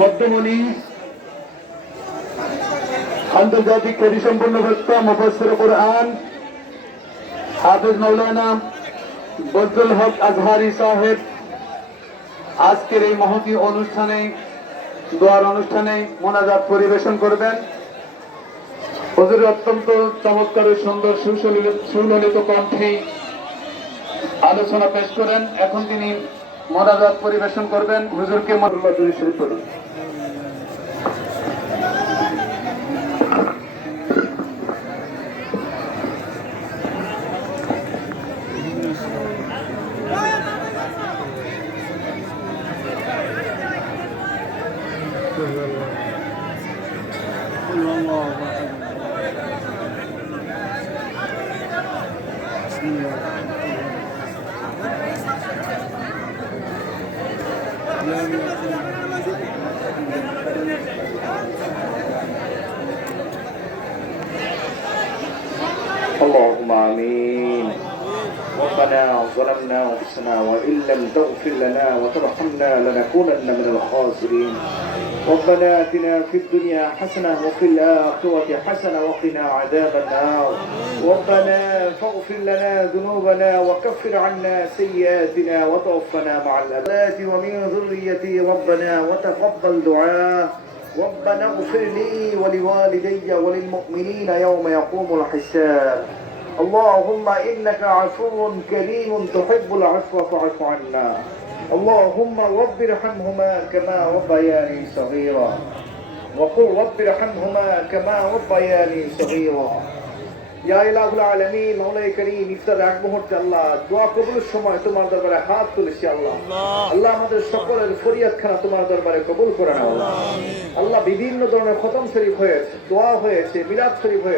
মধ্যমণি আন্তর্জাতিক খ্যাতিসম্পন্ন বক্তা মুফাসসির কুরআন হাফেজ মাওলানা বজলুল হক আজহারি সাহেব আজকের এই মহতী অনুষ্ঠানে দোয়ার অনুষ্ঠানে মোনাজাত পরিবেশন করবেন। হুজুর অত্যন্ত চমৎকার সুন্দর সুললিত কণ্ঠে আলোচনা পেশ করেন। এখন তিনি মোনাজাত পরিবেশন করবেন। হুজুরকে মরুল্লাহ দুরূদ শরীফ পড়ুন। اللهم آمين. ربنا ظلمنا أنفسنا وإن لم تغفر لنا وترحمنا لنكونن من الخاسرين. ربنا آتنا في الدنيا حسنة وفي الآخرة حسنة وقنا عذاب النار. ربنا فاغفر لنا ذنوبنا وكفر عنا سيئاتنا وتوفنا مع الأبرار ومن ذريتي ربنا وتقبل دعاء. ربنا اغفر لي ولوالدي وللمؤمنين يوم يقوم الحساب. اللهم إنك عفو كريم تحب العفو فاعف عنا. اللهم رب ارحمهما كما ربياني صغيرا وقل رب ارحمهما كما ربياني صغيرا. ইয়া ইলাহুল আলামিন মাওলাই কারীম ইফতার এক মুহূর্তে আল্লাহ দোয়া কবুলের সময় তোমার দরবারে হাত তুলেছি আল্লাহ। আল্লাহ আমাদের সকলের ফরিয়াদখানা তোমার দরবারে কবুল করে নাও আল্লাহ। আল্লাহ বিভিন্ন ধরনের খতম শরীফ হয়েছে, দোয়া হয়েছে, মিলাদ শরীফ হয়েছে।